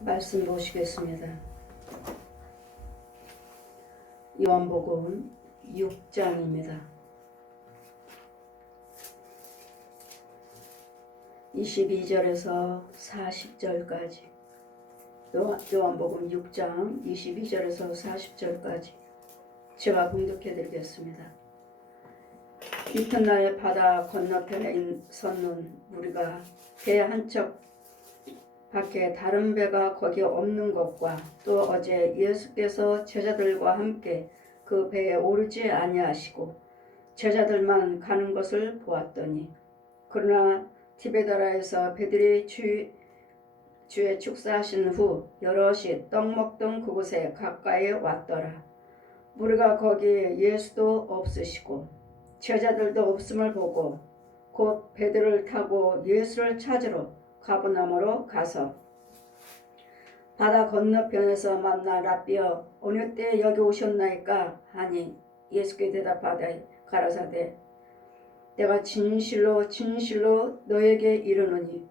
말씀 보시겠습니다. 요한복음 6장입니다. 22절에서 40절까지 요한복음 6장 22절에서 40절까지 제가 봉독해 드리겠습니다. 이튿날 바다 건너편에 섰는 무리가 배 한 척 밖에 다른 배가 거기 없는 것과 또 어제 예수께서 제자들과 함께 그 배에 오르지 아니하시고 제자들만 가는 것을 보았더니 그러나 디베다라에서 배들이 주의 축사하신 후 여럿이 떡 먹던 그곳에 가까이 왔더라. 무리가 거기 예수도 없으시고 제자들도 없음을 보고 곧 배들을 타고 예수를 찾으러 가버나움으로 가서 바다 건너편에서 만나 랍비여 어느 때 여기 오셨나이까 하니 예수께 대답하되 가라사대 내가 진실로 진실로 너에게 이르노니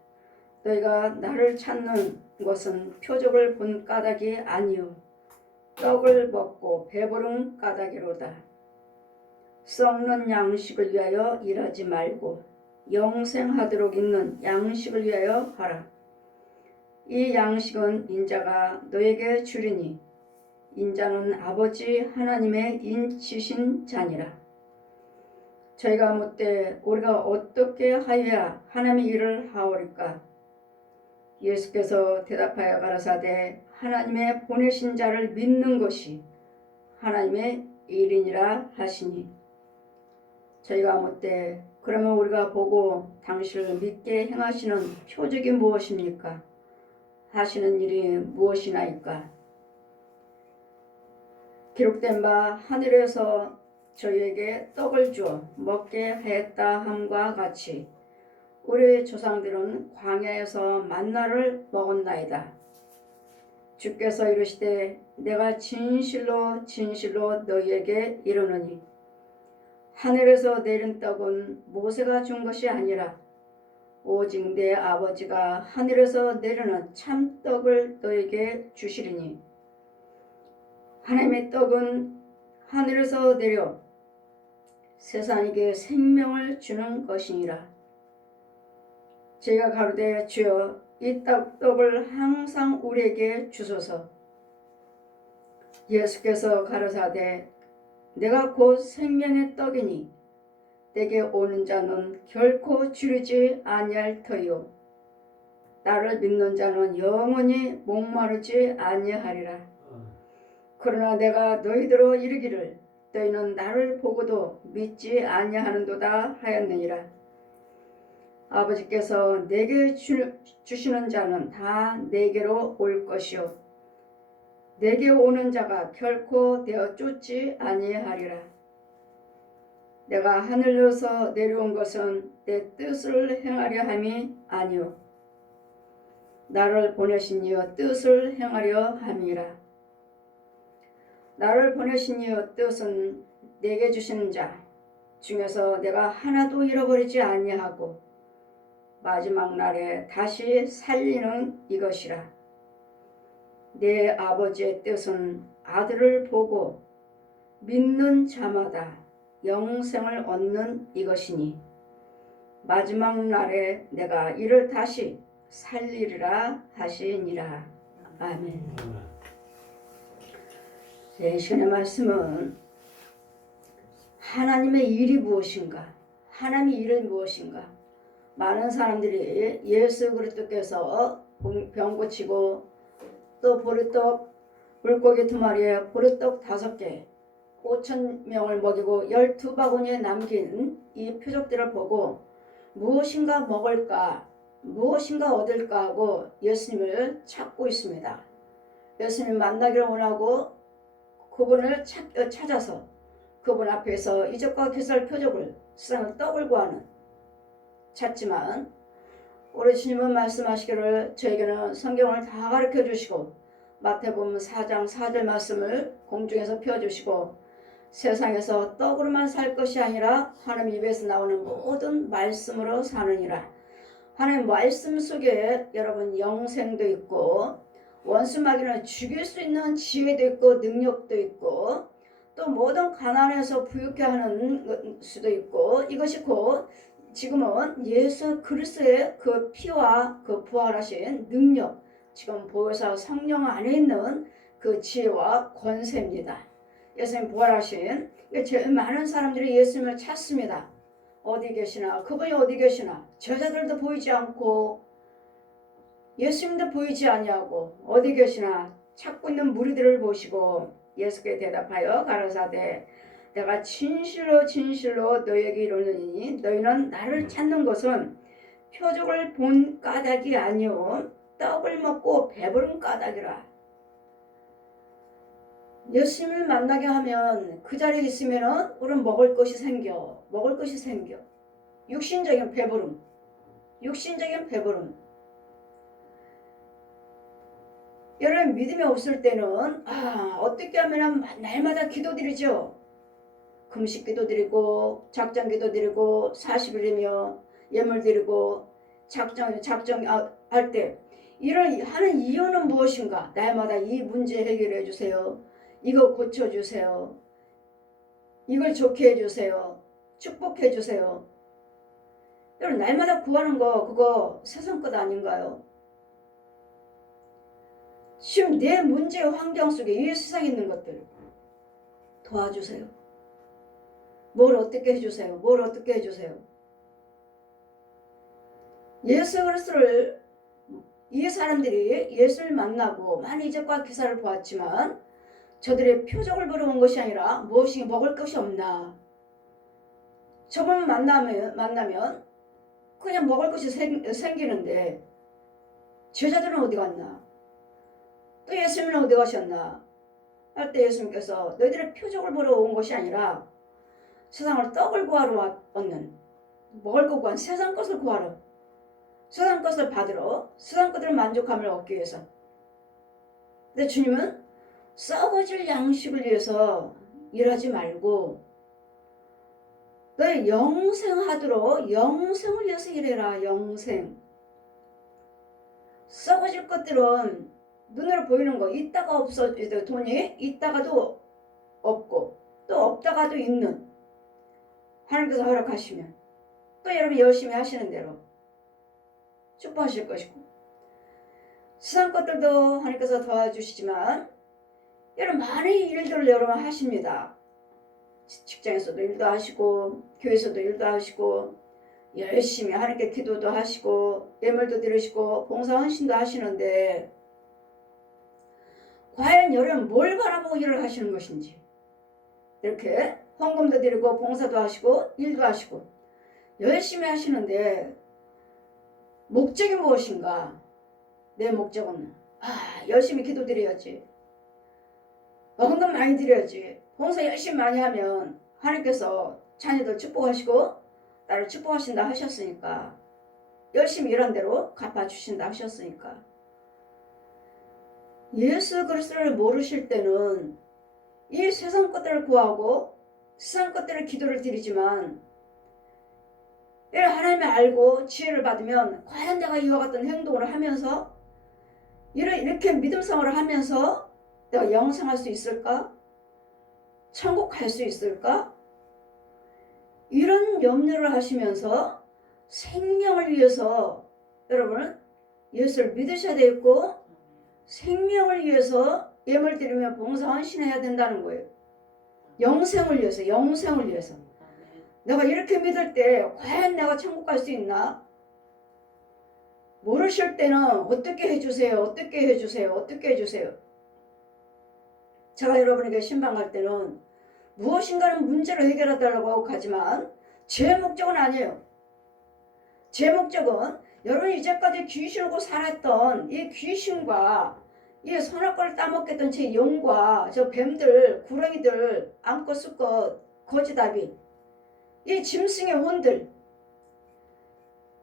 너희가 나를 찾는 것은 표적을 본 까닭이 아니요 떡을 먹고 배부른 까닭이로다. 썩는 양식을 위하여 일하지 말고 영생하도록 있는 양식을 위하여 하라. 이 양식은 인자가 너에게 주리니 인자는 아버지 하나님의 인치신 자니라. 저희가 묻되 우리가 어떻게 하여야 하나님의 일을 하오리까? 예수께서 대답하여 가라사대 하나님의 보내신 자를 믿는 것이 하나님의 일이니라 하시니 저희가 묻되 그러면 우리가 보고 당신을 믿게 행하시는 표적이 무엇입니까? 하시는 일이 무엇이나이까? 기록된 바 하늘에서 저희에게 떡을 주어 먹게 하였다 함과 같이 우리 조상들은 광야에서 만나를 먹었나이다. 주께서 이르시되 내가 진실로 진실로 너희에게 이르노니 하늘에서 내린 떡은 모세가 준 것이 아니라 오직 내 아버지가 하늘에서 내리는 참떡을 너에게 주시리니 하나님의 떡은 하늘에서 내려 세상에게 생명을 주는 것이니라. 제가 가로되 주여 이 떡을 항상 우리에게 주소서. 예수께서 가로사대 내가 곧 생명의 떡이니 내게 오는 자는 결코 주르지 아니할 터요 나를 믿는 자는 영원히 목마르지 아니하리라. 그러나 내가 너희들로 이르기를 너희는 나를 보고도 믿지 아니하는도다 하였느니라. 아버지께서 내게 주시는 자는 다 내게로 올 것이요 내게 오는 자가 결코 되어 쫓지 아니하리라. 내가 하늘에서 내려온 것은 내 뜻을 행하려 함이 아니요 나를 보내신 이의 뜻을 행하려 함이라. 나를 보내신 이의 뜻은 내게 주시는 자 중에서 내가 하나도 잃어버리지 아니하고 마지막 날에 다시 살리는 이것이라. 내 아버지의 뜻은 아들을 보고 믿는 자마다 영생을 얻는 이것이니 마지막 날에 내가 이를 다시 살리리라 하시니라. 아멘. 이 시간의 말씀은 하나님의 일이 무엇인가? 하나님의 일은 무엇인가? 많은 사람들이 예수 그리스도께서 병 고치고 또 보리떡 물고기 2마리에 보리떡 5개 5,000명을 먹이고 12바구니에 남긴 이 표적들을 보고 무엇인가 먹을까 무엇인가 얻을까 하고 예수님을 찾고 있습니다. 예수님 만나기를 원하고 그분을 찾아서 그분 앞에서 이적과 기사를 표적을 세상을 떡을 구하는 찾지만 우리 주님은 말씀하시기를 저에게는 성경을 다 가르쳐 주시고 마태복음 4장 4절 말씀을 공중에서 펴주시고 세상에서 떡으로만 살 것이 아니라 하나님 입에서 나오는 모든 말씀으로 사느니라. 하나님 말씀 속에 여러분 영생도 있고 원수 마귀는 죽일 수 있는 지혜도 있고 능력도 있고 또 모든 가난해서 부유케 하는 수도 있고 이것이 곧 지금은 예수 그리스도의 그 피와 그 부활하신 능력 지금 보혜사 성령 안에 있는 그 지혜와 권세입니다. 예수님 부활하신 제일 많은 사람들이 예수님을 찾습니다. 어디 계시나 그분이 어디 계시나 제자들도 보이지 않고 예수님도 보이지 아니하고 어디 계시나 찾고 있는 무리들을 보시고 예수께 대답하여 가라사대 내가 진실로 진실로 너희에게 이르노니 너희는 나를 찾는 것은 표적을 본 까닭이 아니오 떡을 먹고 배부른 까닭이라. 예수님을 만나게 하면 그 자리에 있으면은 우리는 먹을 것이 생겨. 육신적인 배부름. 여러분 믿음이 없을 때는 어떻게 하면 날마다 기도드리죠. 금식 기도드리고 작정 기도드리고 40일이며 예물 드리고 작정 할 때 이런 하는 이유는 무엇인가? 날마다 이 문제 해결해 주세요. 이거 고쳐 주세요. 이걸 좋게 해 주세요. 축복해 주세요. 여러분 날마다 구하는 거 그거 세상 것 아닌가요? 지금 내 문제의 환경 속에 이 세상에 있는 것들 도와주세요. 뭘 어떻게 해주세요. 예수 그리스도를 이 사람들이 예수를 만나고 많이 이적과 기사를 보았지만 저들의 표적을 보러 온 것이 아니라 무엇이 먹을 것이 없나. 저분 만나면 그냥 먹을 것이 생기는데 제자들은 어디 갔나? 또 예수님은 어디 가셨나? 할 때 예수님께서 너희들의 표적을 보러 온 것이 아니라 세상을 떡을 구하러 왔는 먹을 것 구한 세상 것을 구하러 세상 것을 받으러 세상 것들을 만족함을 얻기 위해서. 근데 주님은 썩어질 양식을 위해서 일하지 말고 너희 영생하도록 영생을 위해서 일해라. 영생. 썩어질 것들은 눈으로 보이는 거 있다가 없어 돈이 있다가도 없고 또 없다가도 있는 하나님께서 허락하시면 또 여러분 열심히 하시는 대로 축복하실 것이고 세상 것들도 하나님께서 도와주시지만 여러분 많은 일들을 여러분 하십니다. 직장에서도 일도 하시고 교회에서도 일도 하시고 열심히 하나님께 기도도 하시고 예물도 드리시고 봉사 헌신도 하시는데 과연 여러분 뭘 바라보고 일을 하시는 것인지 이렇게 헌금도 드리고 봉사도 하시고 일도 하시고 열심히 하시는데 목적이 무엇인가? 내 목적은 열심히 기도 드려야지. 헌금 많이 드려야지. 봉사 열심히 많이 하면 하나님께서 자녀들 축복하시고 나를 축복하신다 하셨으니까 열심히 일한 대로 갚아주신다 하셨으니까 예수 그리스도를 모르실 때는 이 세상 것들을 구하고 세상 것들을 기도를 드리지만 하나님을 알고 지혜를 받으면 과연 내가 이와 같은 행동을 하면서 이렇게 믿음 생활을 하면서 내가 영생할 수 있을까? 천국 갈 수 있을까? 이런 염려를 하시면서 생명을 위해서 여러분 예수를 믿으셔야 되고 생명을 위해서 예물 드리며 봉사 헌신해야 된다는 거예요. 영생을 위해서. 내가 이렇게 믿을 때 과연 내가 천국 갈 수 있나? 모르실 때는 어떻게 해주세요. 제가 여러분에게 신방 갈 때는 무엇인가는 문제를 해결해달라고 가지만 제 목적은 아니에요. 제 목적은 여러분이 이제까지 귀신으로 살았던 이 귀신과 이 선악과를 따먹겠던 제 영과 저 뱀들, 구렁이들, 암컷, 수컷, 거지다비 이 짐승의 혼들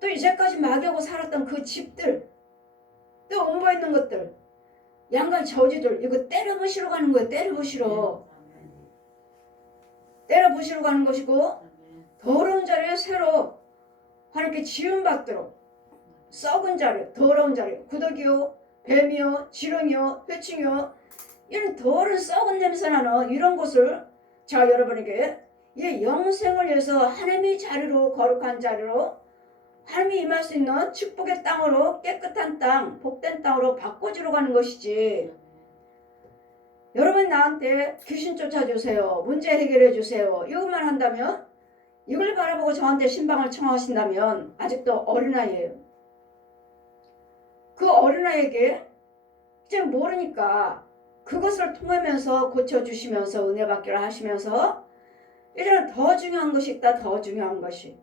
또 이제까지 마귀하고 살았던 그 집들 또 옮겨 있는 것들 양간 저지들 이거 때려부시러 가는 거예요. 때려부시러 가는 것이고 더러운 자리에 새로 하나님께 지음받도록 썩은 자리 더러운 자리 구더기요 뱀이요, 지렁이요, 회충이요, 이런 더러운 썩은 냄새나는 이런 것을 제가 여러분에게 이 영생을 위해서 하나님의 자리로, 거룩한 자리로, 하나님이 임할 수 있는 축복의 땅으로, 깨끗한 땅, 복된 땅으로 바꿔주러 가는 것이지. 여러분 나한테 귀신 쫓아주세요, 문제 해결해 주세요, 이것만 한다면, 이걸 바라보고 저한테 신방을 청하신다면 아직도 어린아이예요. 그 어린아이에게 이제 모르니까 그것을 통하면서 고쳐주시면서 은혜 받기를 하시면서, 이제는 더 중요한 것이 있다. 더 중요한 것이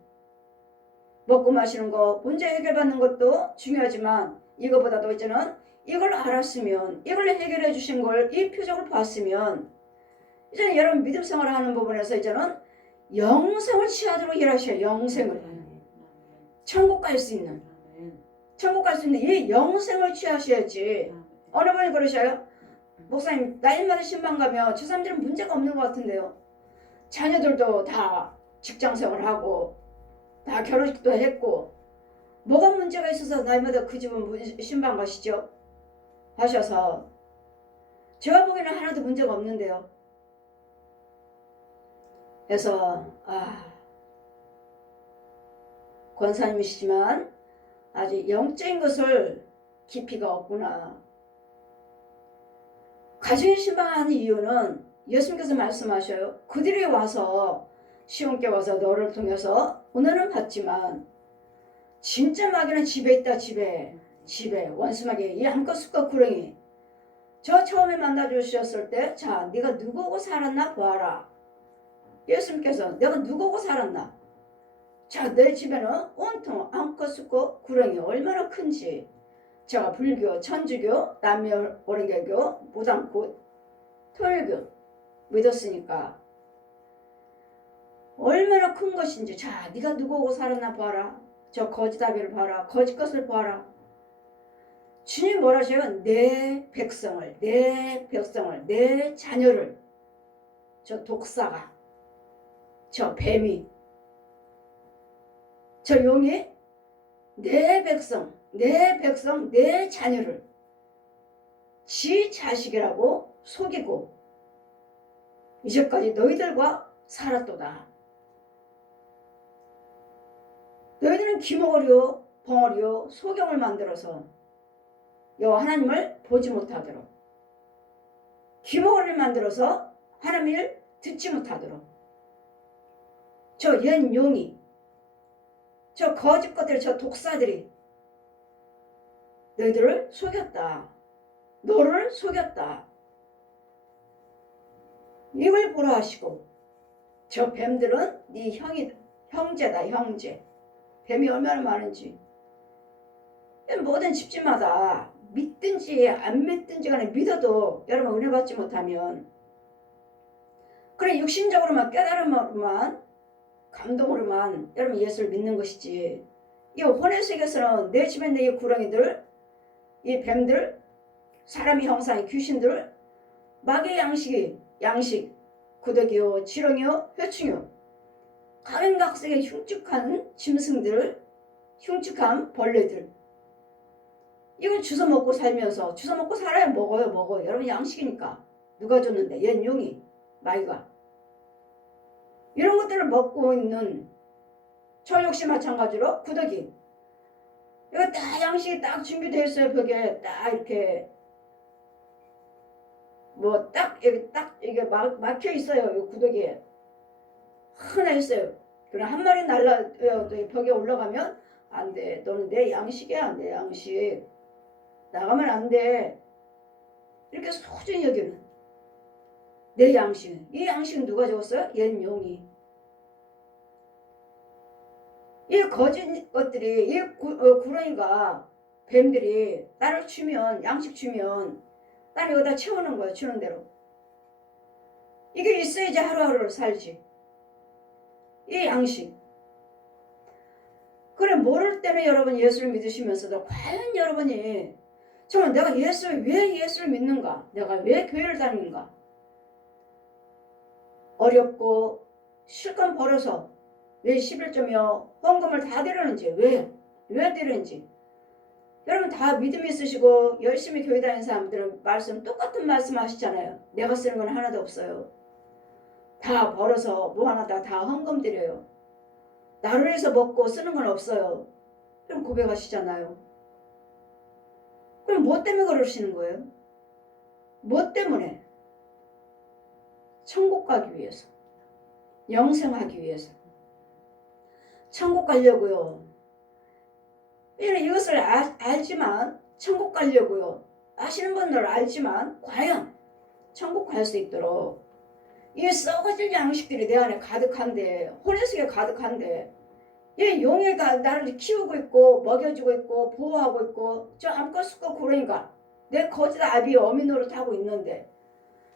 먹고 마시는 거, 문제 해결받는 것도 중요하지만 이거보다도 이제는 이걸 알았으면, 이걸 해결해 주신 걸, 이 표적을 봤으면, 이제는 여러분 믿음 생활을 하는 부분에서 이제는 영생을 취하도록 일하셔요. 영생을, 천국 갈 수 있는, 천국 갈 수 있는 이 영생을 취하셔야지. 어느 분이 그러셔요? 목사님, 나이마다 신방 가면 저 사람들은 문제가 없는 것 같은데요. 자녀들도 다 직장생활을 하고 다 결혼식도 했고 뭐가 문제가 있어서 나이마다 그 집은 신방 가시죠? 하셔서 제가 보기에는 하나도 문제가 없는데요. 그래서 권사님이시지만 아직 영적인 것을 깊이가 없구나. 가정의 신방하는 이유는 예수님께서 말씀하셔요. 그들이 와서 시온께 와서 너를 통해서 은혜는 받지만 진짜 마귀는 집에 있다. 집에 원수마귀, 이 암컷 수컷 구렁이. 저 처음에 만나주셨을 때, 자, 네가 누구고 살았나 보아라. 예수님께서 내가 누구고 살았나. 자, 내 집에는 온통 암컷 수컷 구렁이 얼마나 큰지. 제가 불교, 천주교, 남녀오륜개교, 무당교, 토요일교 믿었으니까 얼마나 큰 것인지. 자, 네가 누구고 살았나 봐라. 저 거짓아비를 봐라. 거짓 것을 봐라. 주님 뭐라 하셔요? 내 백성을, 내 자녀를, 저 독사가, 저 뱀이, 저 용이 내 백성, 내 자녀를 지 자식이라고 속이고 이제까지 너희들과 살았도다. 너희들은 기머리요, 벙어리요, 소경을 만들어서 여호와 하나님을 보지 못하도록, 기머리를 만들어서 하나님을 듣지 못하도록, 저 옛 용이, 저 거짓 것들, 저 독사들이 너희들을 속였다. 너를 속였다. 이걸 보라 하시고, 저 뱀들은 네 형제다. 형제. 뱀이 얼마나 많은지. 모든 집집마다 믿든지 안 믿든지 간에 믿어도 여러분 은혜 받지 못하면, 그래 육신적으로만 깨달음으로만 감동으로만 여러분 예수를 믿는 것이지, 이 혼의 세계에서는 내 집에 있는 이 구렁이들, 이 뱀들, 사람의 형상의 귀신들, 마귀의 양식, 구더기요, 지렁이요, 회충이요, 각양각색의 흉측한 짐승들, 흉측한 벌레들, 이걸 주워 먹고 살면서, 주워 먹고 살아야 먹어요. 여러분 양식이니까. 누가 줬는데? 옛 용이, 마귀가. 이런 것들을 먹고 있는 저 역시 마찬가지로 구더기. 이거 다 양식이 딱 준비되어 있어요. 벽에 딱 이렇게 뭐 딱 이게 막혀 있어요. 이 구더기에 하나 있어요. 그럼 한 마리 벽에 올라가면 안 돼. 너는 내 양식이야. 내 양식. 나가면 안 돼. 이렇게 소중히 여기는 내 양식. 이 양식은 누가 줬어요? 옛 용이. 이 거짓 것들이, 이 구렁이가, 뱀들이 딸을 주면, 양식 주면 딸 여기다 채우는 거야. 주는 대로. 이게 있어야지 하루하루를 살지. 이 양식. 그래, 모를 때는 여러분 예수를 믿으시면서도 과연 여러분이 정말 내가 왜 예수를 믿는가? 내가 왜 교회를 다니는가? 어렵고 실컷 벌어서 왜 11.2요 헌금을 다 드리는지, 왜 드리는지, 여러분 다 믿음 있으시고 열심히 교회 다니는 사람들은 똑같은 말씀 하시잖아요. 내가 쓰는 건 하나도 없어요. 다 벌어서 뭐 하나 다 헌금 드려요. 나를 위해서 먹고 쓰는 건 없어요. 그럼 고백하시잖아요. 그럼 뭐 때문에 그러시는 거예요? 뭐 때문에? 천국 가기 위해서. 영생하기 위해서. 천국 가려고요. 이것을 알지만 천국 가려고요. 아시는 분들 알지만 과연 천국 갈 수 있도록 이 썩어질 양식들이 내 안에 가득한데, 혼의 가득한데, 이 용해가 나를 키우고 있고 먹여주고 있고 보호하고 있고 저 암컷 수컷 그러니까 내 거짓 아비 어미 노릇하고 있는데,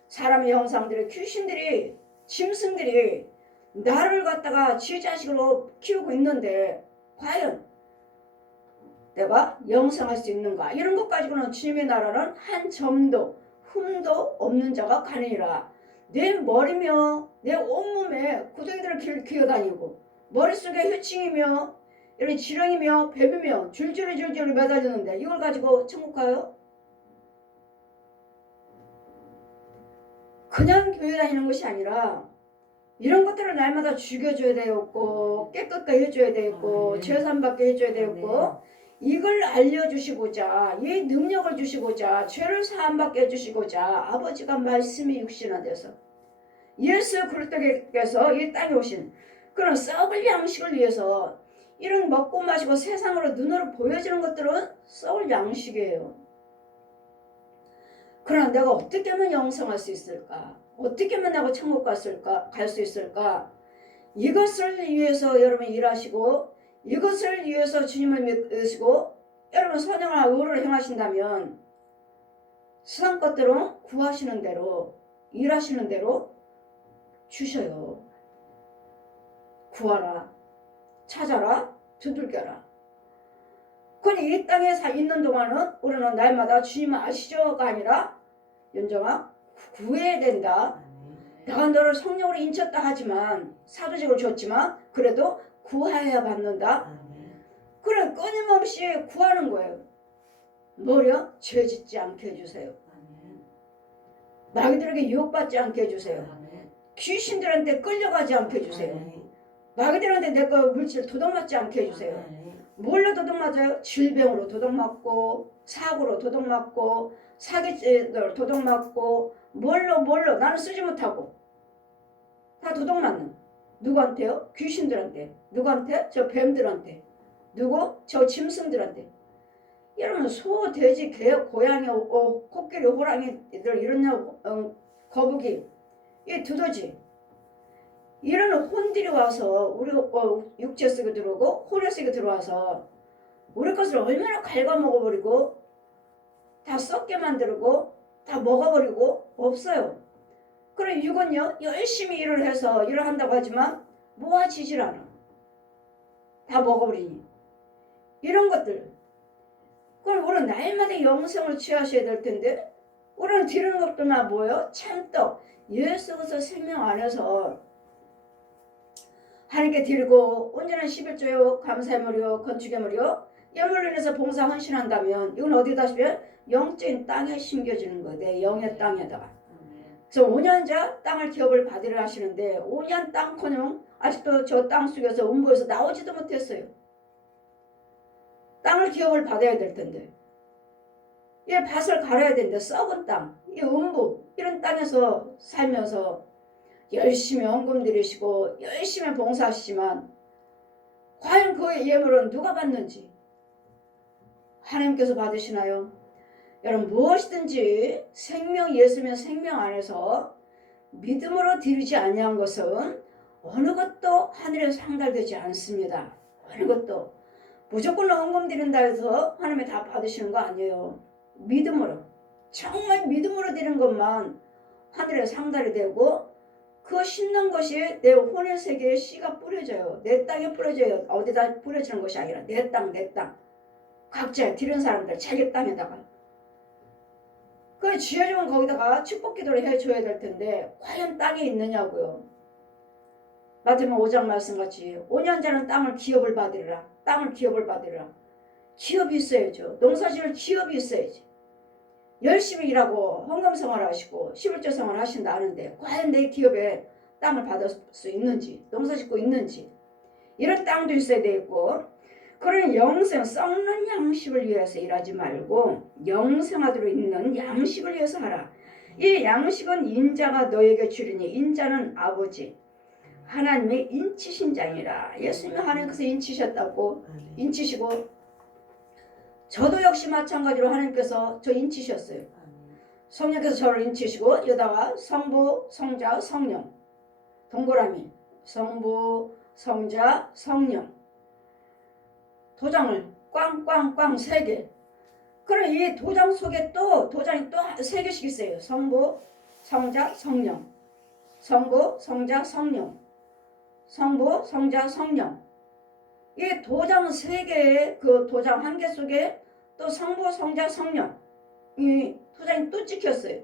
사람의 형상들이 귀신들이 짐승들이 나를 갖다가 지 자식으로 키우고 있는데 과연 내가 영생할 수 있는가? 이런 것 가지고는 주님의 나라는 한 점도 흠도 없는 자가 가느니라. 내 머리며 내 온몸에 구덩이들을 기어다니고 머릿속에 회칭이며 이런 지렁이며 뱀이며 줄줄이 매달리는데 이걸 가지고 천국 가요? 그냥 교회 다니는 것이 아니라 이런 것들을 날마다 죽여줘야 되었고 깨끗하게 해줘야 되었고 죄산받게 해줘야 되었고 이걸 알려주시고자 이 능력을 주시고자 죄를 사함받게 해주시고자 아버지가 말씀이 육신화돼서 예수 그리스도께서 이 땅에 오신 그런 썩을 양식을 위해서 이런 먹고 마시고 세상으로 눈으로 보여지는 것들은 썩을 양식이에요. 그러나 내가 어떻게 하면 영생할 수 있을까? 어떻게 하면 내가 천국 갈 수 있을까? 이것을 위해서 여러분 일하시고 이것을 위해서 주님을 믿으시고 여러분 선행과 의를 행하신다면 세상 것들은 구하시는 대로 일하시는 대로 주셔요. 구하라, 찾아라, 두들겨라. 그러니 이 땅에 있는 동안은 우리는 날마다 주님을 아시죠가 아니라 연정아 구해야 된다. 내가 너를 성령으로 인쳤다 하지만 사도직을 줬지만 그래도 구하여야 받는다. 그래 끊임없이 구하는 거예요. 뭐려? 죄 짓지 않게 해주세요. 마귀들에게 유혹받지 않게 해주세요. 귀신들한테 끌려가지 않게 해주세요. 마귀들한테 내 거 물질 도둑맞지 않게 해주세요. 뭘로 도둑맞아요? 질병으로 도둑맞고 사고로 도둑맞고 사기죄로 도둑맞고 뭘로 나는 쓰지 못하고 다 도둑맞는. 누구한테요? 귀신들한테. 누구한테? 저 뱀들한테. 누구? 저 짐승들한테. 여러분 소, 돼지, 개, 고양이, 코끼리, 호랑이들 이런 거북이, 이 두더지 이런 혼들이 와서 우리 육체 속에 들어오고 혼의 속에 들어와서 우리 것을 얼마나 갉아먹어버리고 다 썩게 만들고 다 먹어버리고 없어요. 그럼 육은요 열심히 일을 해서 일을 한다고 하지만 모아지질 않아. 다 먹어버리니 이런 것들. 그럼 우리는 날마다 영생을 취하셔야 될 텐데 우리는 드리는 것도나 뭐예요? 참떡 예수 그리스도 생명 안에서 하나님께 드리고 온전한 11조요 감사의 건축의 무료 예물로 인해서 봉사 헌신한다면 이건 어디다 하시면 영적인 땅에 심겨지는 거예요. 내 영의 땅에다가. 그래서 5년자 땅을 기업을 받으려 하시는데 5년 땅커녕 아직도 저 땅 속에서 음부에서 나오지도 못했어요. 땅을 기업을 받아야 될 텐데 이 밭을 갈아야 되는데 썩은 땅, 이 음부 이런 땅에서 살면서 열심히 헌금 드리시고 열심히 봉사하시지만 과연 그 예물은 누가 받는지 하나님께서 받으시나요? 여러분 무엇이든지 예수면 생명 안에서 믿음으로 드리지 아니한 것은 어느 것도 하늘에 상달되지 않습니다. 어느 것도 무조건 헌금 드린다 해서 하나님이 다 받으시는 거 아니에요. 믿음으로 정말 믿음으로 드리는 것만 하늘에 상달이 되고 그 심는 것이 내 혼의 세계에 씨가 뿌려져요. 내 땅에 뿌려져요. 어디다 뿌려지는 것이 아니라 내 땅. 각자 드리는 사람들 자기 땅에다가. 그 지어주면 거기다가 축복 기도를 해줘야 될 텐데 과연 땅에 있느냐고요. 마태복음 5장 말씀같이 5년자는 땅을 기업을 받으리라. 기업이 있어야죠. 농사지을 기업이 있어야지. 열심히 일하고 헌금생활 하시고 11조 생활 하신다 하는데 과연 내 기업에 땅을 받을 수 있는지, 농사짓고 있는지, 이런 땅도 있어야 되겠고, 그런 영생, 썩는 양식을 위해서 일하지 말고 영생하도록 있는 양식을 위해서 하라. 이 양식은 인자가 너에게 주리니, 인자는 아버지 하나님의 인치신 장이라. 예수님이 하나님께서 인치셨다고, 인치시고, 저도 역시 마찬가지로 하나님께서 저 인치셨어요. 성령께서 저를 인치시고, 여기다가 성부, 성자, 성령, 동그라미, 성부, 성자, 성령, 도장을 꽝꽝꽝 3개. 그럼 이 도장 속에 또 도장이 또 3개씩 있어요. 성부, 성자, 성령, 성부, 성자, 성령, 성부, 성자, 성령. 이 도장 3개의 그 도장 1개 속에 또 성부, 성자, 성령, 이 도장이 또 찍혔어요.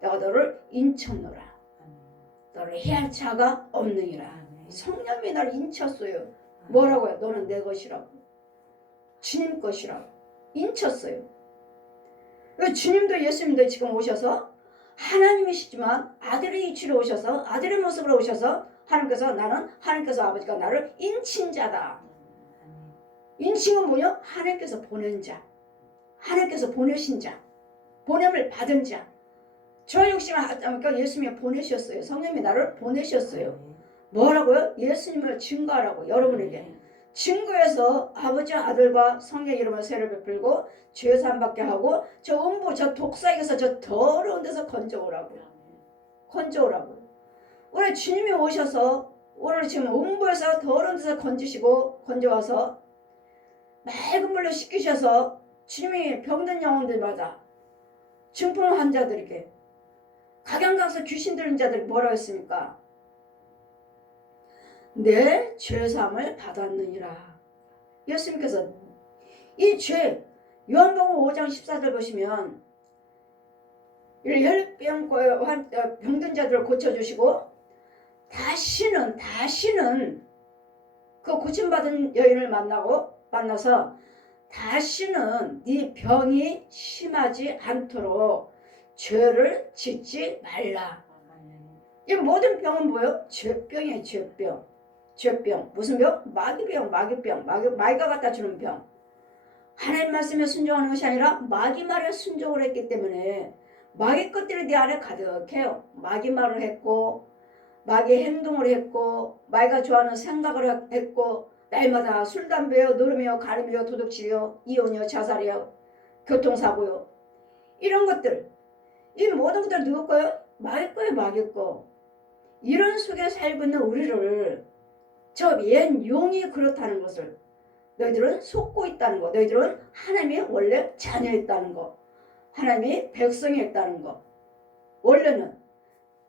내가 너를 인쳤노라. 너를 해할 자가 없느니라. 성령이 나를 인쳤어요. 뭐라고요? 너는 내 것이라고. 주님 것이라고. 인쳤어요. 주님도 예수님도 지금 오셔서 하나님이시지만 아들의 이치로 오셔서, 아들의 모습으로 오셔서 하나님께서, 나는 하나님께서 아버지가 나를 인친 자다. 인친 건 뭐냐? 하나님께서 보낸 자, 하나님께서 보내신 자, 보냄을 받은 자. 저 역시 예수님이 보내셨어요. 성령님이 나를 보내셨어요. 뭐라고요? 예수님을 증거하라고. 여러분에게 증거해서 아버지와 아들과 성령의 이름으로 세를 베풀고 죄사함 받게 하고, 저 음부, 저 독사에게서, 저 더러운 데서 건져오라고. 건져오라고. 우리 주님이 오셔서 우리를 지금 음부에서 더러운 데서 건지시고 건져와서 맑은 물로 씻기셔서, 주님이 병든 영혼들마다, 중풍 환자들에게, 각양각색 귀신 들린 자들이 뭐라고 했습니까? 내 죄사함을 받았느니라. 예수님께서 이 죄, 요한복음 5장 14절 보시면 혈병 병든 자들을 고쳐주시고, 다시는 그 고침받은 여인을 만나서 다시는 네 병이 심하지 않도록 죄를 짓지 말라. 이 모든 병은 뭐예요? 죄병이에요. 죄병. 무슨 병? 마귀병. 마귀가 갖다 주는 병. 하나님 말씀에 순종하는 것이 아니라 마귀 말에 순종을 했기 때문에 마귀 것들이 네 안에 가득해요. 마귀 말을 했고, 마귀 행동을 했고, 마귀가 좋아하는 생각을 했고, 날마다 술, 담배요, 노름이요, 가늠이요, 도둑질이요, 이혼이요, 자살이요, 교통사고요, 이런 것들, 이 모든 것들 누구 거요? 마귀 거예요. 마귀 거. 이런 속에 살고 있는 우리를, 저 옛 용이 그렇다는 것을, 너희들은 속고 있다는 거, 너희들은 하나님의 원래 자녀였다는 거, 하나님의 백성이었다는 거. 원래는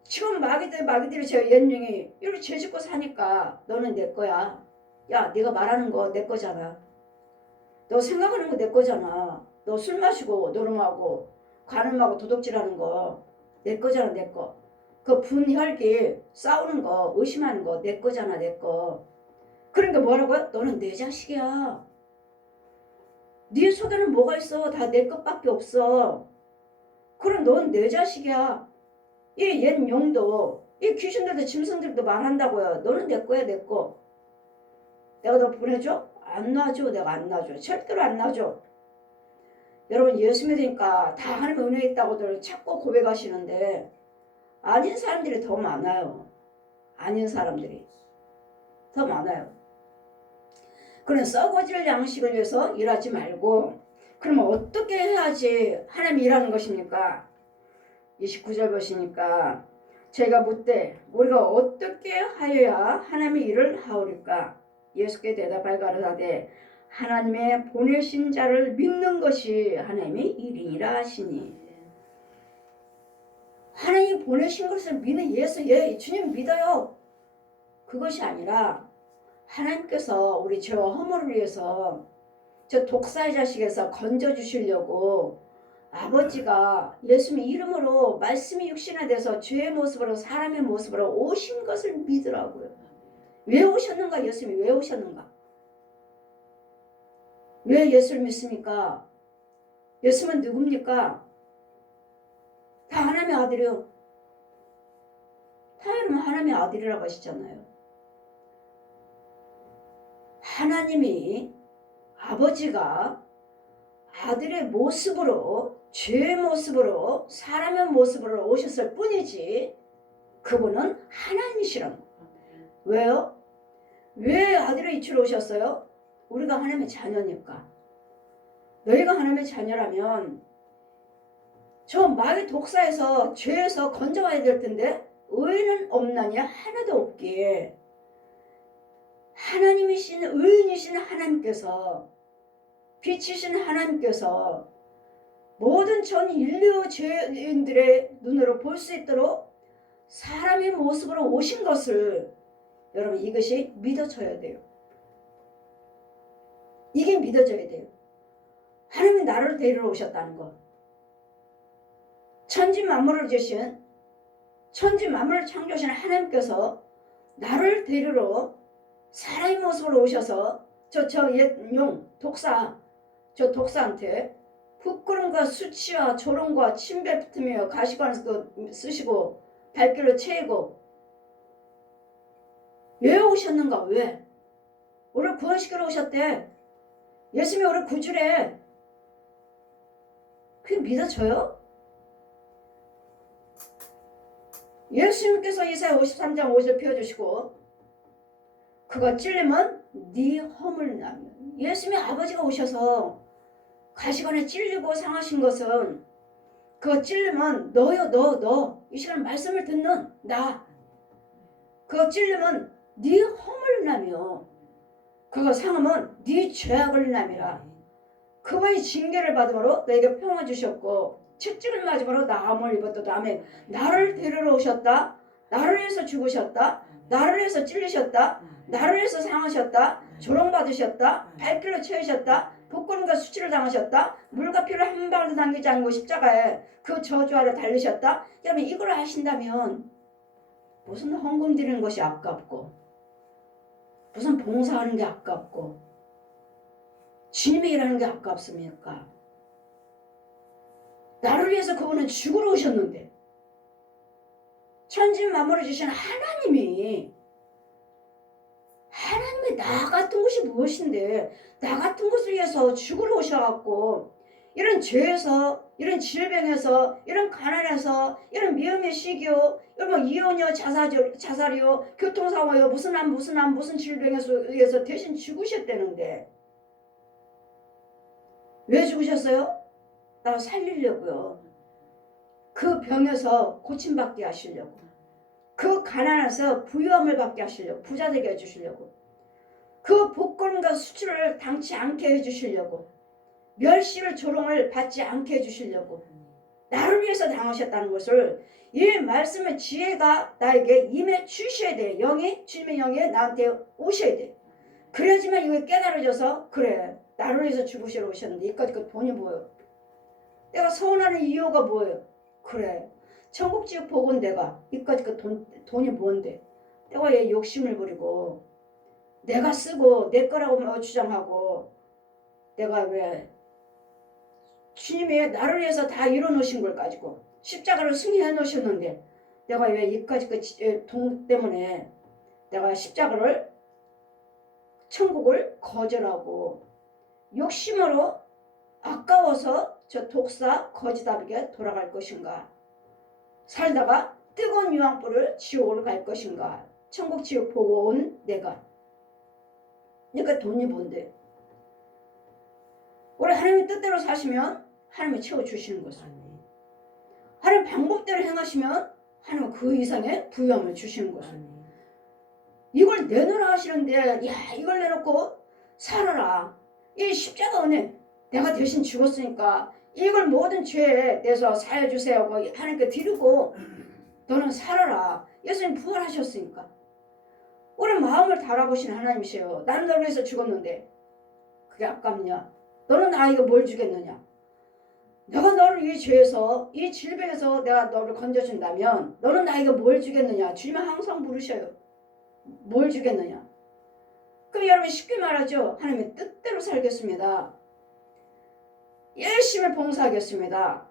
지금 마귀들이 저 옛 용이 이렇게 죄짓고 사니까 너는 내 거야. 야, 네가 말하는 거 내 거잖아. 너 생각하는 거 내 거잖아. 너 술 마시고 노름하고 간음하고 도둑질하는 거 내 거잖아. 내 거. 그 분혈기 싸우는 거, 의심하는 거 내 거잖아. 내 거. 그러니까 뭐라고요? 너는 내 자식이야. 네 속에는 뭐가 있어? 다 내 것밖에 없어. 그럼 넌 내 자식이야. 이 옛 용도, 이 귀신들도 짐승들도 말한다고요. 너는 내 거야. 내 거. 내가 너 보내줘? 안 놔줘. 내가 안 놔줘. 절대로 안 놔줘. 여러분, 예수 믿으니까 다 하나님의 은혜 있다고들 자꾸 고백하시는데 아닌 사람들이 더 많아요. 아닌 사람들이 더 많아요. 그런 썩어질 양식을 위해서 일하지 말고, 그러면 어떻게 해야지 하나님이 일하는 것입니까? 29절 보시니까 제가 묻되 우리가 어떻게 하여야 하나님의 일을 하오리까? 예수께 대답하여 가로사대 하나님의 보내신 자를 믿는 것이 하나님의 일이라 하시니. 하나님이 보내신 것을 믿는 예수, 주님 믿어요. 그것이 아니라 하나님께서 우리 죄와 허물을 위해서 저 독사의 자식에서 건져주시려고 아버지가 예수님 이름으로 말씀이 육신화돼서 죄의 모습으로, 사람의 모습으로 오신 것을 믿으라고요. 왜 오셨는가? 예수님이 왜 오셨는가? 왜 예수를 믿습니까? 예수는 누굽니까? 다 하나님의 아들이요. 다 여러분 하나님의 아들이라고 하시잖아요. 하나님이 아버지가 아들의 모습으로, 죄의 모습으로, 사람의 모습으로 오셨을 뿐이지 그분은 하나님이시라는 거예요. 왜요? 왜 아들의 이치로 오셨어요? 우리가 하나님의 자녀니까. 너희가 하나님의 자녀라면 저 마귀 독사에서 죄에서 건져와야 될 텐데 의인은 없나냐? 하나도 없기에 하나님이신 의인이신 하나님께서 빛이신 하나님께서 모든 전 인류 죄인들의 눈으로 볼 수 있도록 사람의 모습으로 오신 것을 여러분 이것이 믿어져야 돼요. 이게 믿어져야 돼요. 하나님이 나를 데리러 오셨다는 것. 천지 만물을 주신 천지 만물을 창조하신 하나님께서 나를 데리러 사람의 모습으로 오셔서 저 옛 용 독사 저 독사한테 부끄럼과 수치와 조롱과 침뱉 붙으며 가시관을 쓰시고 발길로 채이고 왜 오셨는가? 왜? 우리를 구원시키러 오셨대. 예수님이 우리를 구주래. 그게 믿어져요? 예수님께서 이사야 53장 5절 펴주시고 그가 찔리면 네 허물 나며 예수님의 아버지가 오셔서 가시관에 찔리고 상하신 것은 그거 찔리면 너요 너 이 시간 말씀을 듣는 나 그거 찔리면 네 허물 나며 그거 상하면 네 죄악을 남이라 그분이 징계를 받음으로 너에게 평화 주셨고 채찍을 맞음으로 나음을 입었다. 아멘. 나를 데리러 오셨다. 나를 위해서 죽으셨다. 나를 위해서 찔리셨다. 나를 위해서 상하셨다. 조롱받으셨다. 발길로 채우셨다. 부끄럼과 수치를 당하셨다. 물과 피를 한 방울도 남기지 않고 십자가에 그 저주 아래 달리셨다. 여러분 이걸 아신다면 무슨 헌금 드리는 것이 아깝고 무슨 봉사하는 게 아깝고 주님의 일하는 게 아깝습니까? 나를 위해서 그분은 죽으러 오셨는데 천지 만물을 주신 하나님이 나 같은 것이 무엇인데 나 같은 것을 위해서 죽으러 오셔갖고 이런 죄에서 이런 질병에서 이런 가난에서 이런 미움의 시기요 이런 이혼이요 자살이요 교통사고요 무슨 질병에서 의해서 대신 죽으셨다는데 왜 죽으셨어요? 나 살리려고요. 그 병에서 고침받게 하시려고 그 가난에서 부유함을 받게 하시려고 부자 되게 해주시려고 그 복권과 수치를 당치 않게 해주시려고 멸시를 조롱을 받지 않게 해주시려고 나를 위해서 당하셨다는 것을 이 말씀의 지혜가 나에게 임해 주셔야 돼. 영이 주님의 영이 나한테 오셔야 돼. 그래야지만 이거 깨달아져서 그래 나를 위해서 죽으시러 오셨는데 이까지 그 돈이 뭐예요? 내가 서운하는 이유가 뭐예요? 그래 천국 지옥 복은 내가 이까지 그 돈이 뭔데 내가 얘 욕심을 부리고 내가 쓰고 내 거라고 주장하고 내가 왜 주님이 나를 위해서 다 이뤄놓으신 걸 가지고 십자가를 승리해 놓으셨는데 내가 왜 이까지 그 돈 때문에 내가 십자가를 천국을 거절하고 욕심으로 아까워서 저 독사 거지답에게 돌아갈 것인가 살다가 뜨거운 유황불을 지옥으로 갈 것인가 천국 지옥 보고 온 내가 그러니까 돈이 뭔데 우리 하나님의 뜻대로 사시면 하나님이 채워주시는 것을 하나님 방법대로 행하시면 하나님은 그 이상의 부유함을 주시는 것을 이걸 내놓으라 하시는데 야 이걸 내놓고 살아라 이 십자가 은혜 내가 대신 죽었으니까 이걸 모든 죄에 대해서 사해주세요 하고 하나님께 드리고 너는 살아라 예수님 부활하셨으니까 우리 마음을 달아보시는 하나님이세요. 나는 너를 위해서 죽었는데 그게 아깝냐? 너는 나에게 뭘 주겠느냐? 내가 너를 이 죄에서 이 질병에서 내가 너를 건져준다면 너는 나에게 뭘 주겠느냐? 주님은 항상 물으셔요. 뭘 주겠느냐? 그럼 여러분 쉽게 말하죠. 하나님의 뜻대로 살겠습니다. 열심히 봉사하겠습니다.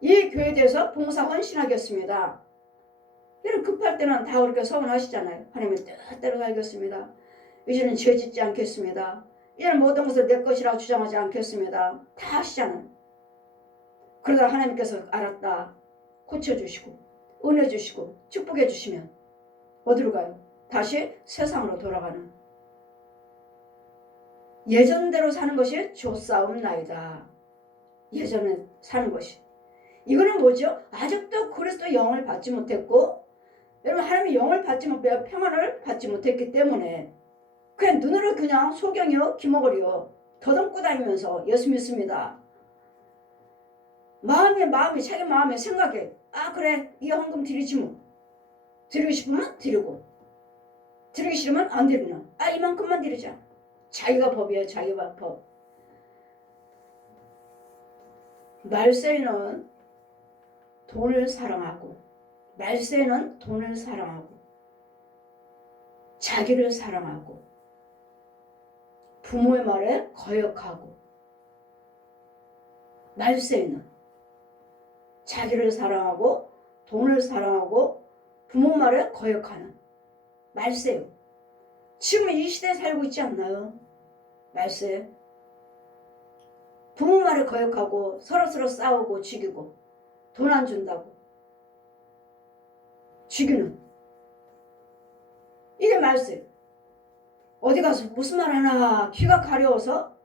이 교회에 대해서 봉사 헌신하겠습니다. 이런 급할 때는 다 그렇게 서운하시잖아요. 하나님의 뜻대로 살겠습니다. 이제는 죄 짓지 않겠습니다. 이제는 모든 것을 내 것이라고 주장하지 않겠습니다. 다 하시잖아요. 그러다 하나님께서 알았다. 고쳐주시고 은혜 주시고 축복해 주시면 어디로 가요? 다시 세상으로 돌아가는, 예전대로 사는 것이 좋사옵나이다. 예전에 사는 것이. 이거는 뭐죠? 아직도 그리스도 영을 받지 못했고, 여러분 하나님의 영을 받지 못해 평안을 받지 못했기 때문에 그냥 눈으로 그냥 소경이요 기목을요 더듬고 다니면서 예수 믿습니다. 마음이 자기 마음에 생각해. 아 그래 이 헌금 드리지 뭐. 드리고 싶으면 드리고 드리기 싫으면 안 드리나. 아 이만큼만 드리자. 자기가 법이에요. 자기가 법. 말세는 돈을 사랑하고, 말세는 돈을 사랑하고 자기를 사랑하고 부모의 말에 거역하고, 말세는 자기를 사랑하고 돈을 사랑하고 부모 말에 거역하는 말세요. 지금 이 시대에 살고 있지 않나요? 말세. 부모 말에 거역하고 서로 싸우고 죽이고 돈 안 준다고 죽이는, 이게 말세. 어디 가서 무슨 말 하나 귀가 가려워서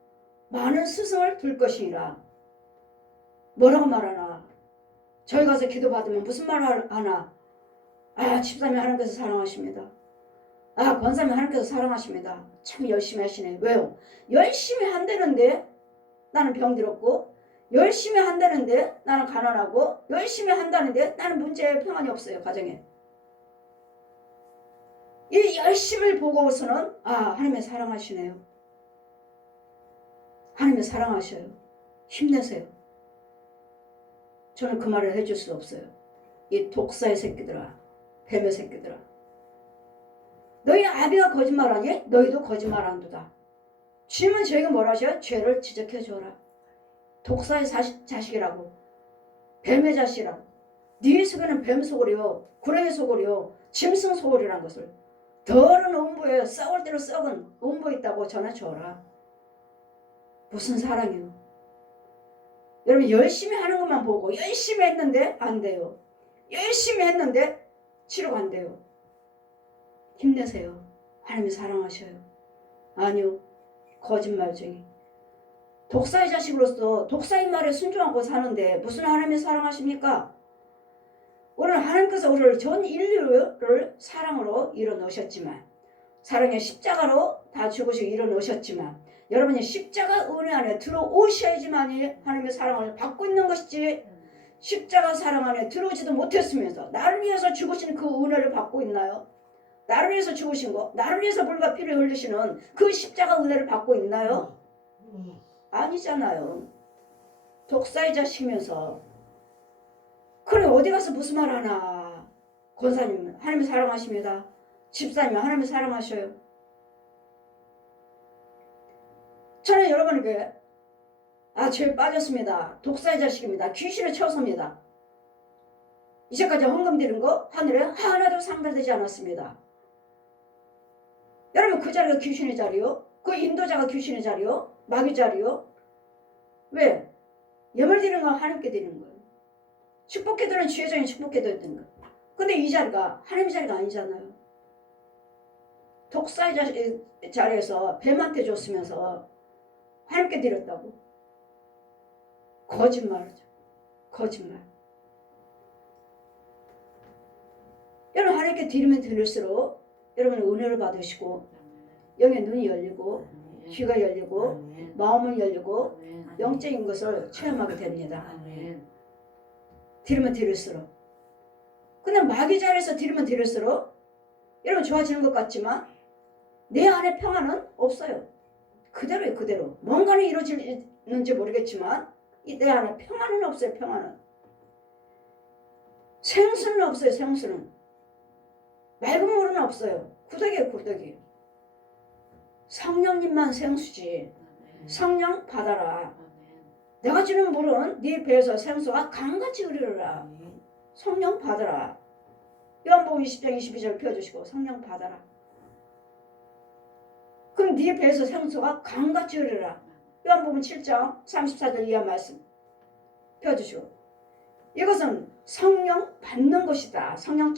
많은 스승을 둘 것이니라. 뭐라고 말하나. 저희 가서 기도받으면 무슨 말 하나. 아 집사님 하나님께서 사랑하십니다. 아 권사님 하나님께서 사랑하십니다. 참 열심히 하시네. 왜요? 열심히 한다는데 나는 병들었고, 열심히 한다는데 나는 가난하고, 열심히 한다는데 나는 문제에 평안이 없어요. 가정에. 이 열심을 보고서는 아 하나님의 사랑하시네요. 하나님의 사랑하셔요. 힘내세요. 저는 그 말을 해줄 수 없어요. 이 독사의 새끼들아, 뱀의 새끼들아, 너희 아비가 거짓말하니 너희도 거짓말한도다. 주님은 저희가 뭐라 하셔요? 죄를 지적해 줘라. 독사의 자식이라고, 뱀의 자식이라고. 네 속에는 뱀 속으리요, 구렁이 속으리요, 짐승 속으리라는 것을 더러운 음부에 썩을 대로 썩은 음부 있다고 전해줘라. 무슨 사랑이요? 여러분 열심히 하는 것만 보고 열심히 했는데 안 돼요. 열심히 했는데 치료가 안 돼요. 힘내세요. 하나님이 사랑하셔요. 아니요. 거짓말쟁이. 독사의 자식으로서 독사의 말에 순종하고 사는데 무슨 하나님이 사랑하십니까? 오늘 하나님께서 우리를 전 인류를 사랑으로 일어놓으셨지만, 사랑의 십자가로 다 죽으시고 일어놓으셨지만, 여러분이 십자가 은혜 안에 들어오셔야지만이 하나님의 사랑을 받고 있는 것이지, 십자가 사랑 안에 들어오지도 못했으면서 나를 위해서 죽으신 그 은혜를 받고 있나요? 나를 위해서 죽으신 거, 나를 위해서 물과 피를 흘리시는 그 십자가 은혜를 받고 있나요? 아니잖아요. 독사의 자식이면서. 그래 어디 가서 무슨 말 하나. 권사님 하나님 사랑하십니다. 집사님 하나님 사랑하셔요. 저는 여러분에게 죄에 빠졌습니다. 독사의 자식입니다. 귀신의 처소입니다. 이제까지 헌금 드린 거 하늘에 하나도 상달되지 않았습니다. 여러분 그 자리가 귀신의 자리요? 그 인도자가 귀신의 자리요? 마귀 자리요? 왜? 예물 드리는 건 하나님께 드리는 거예요. 축복기도는 주의적인 축복기도였던 거예요. 근데 이 자리가 하나님의 자리가 아니잖아요. 독사의 자리에서 뱀한테 줬으면서 하나님께 드렸다고. 거짓말이죠. 거짓말. 여러분 하나님께 드리면 드릴수록 여러분은 은혜를 받으시고 영의 눈이 열리고 귀가 열리고 마음은 열리고 영적인 것을 체험하게 됩니다. 드리면 드릴수록. 근데 마귀 자리에서 드리면 드릴수록 여러분 좋아지는 것 같지만 내 안에 평안은 없어요. 그대로예요. 그대로. 뭔가는 이루어지는지 모르겠지만 내 안에 평안은 없어요. 평안은. 생수는 없어요. 생수는. 맑은 물은 없어요. 구더기예요. 구더기. 성령님만 생수지. 성령 받아라. 내가 주는 물은 네 배에서 생수가 강같이 흐르리라. 성령 받아라. 요한복음 20장 22절 펴주시고 성령 받아라. 그럼 네 배에서 생수가 강같이 흐르리라. 요한복음 7장 34절 이하 말씀 펴주시고 이것은 성령 받는 것이다. 성령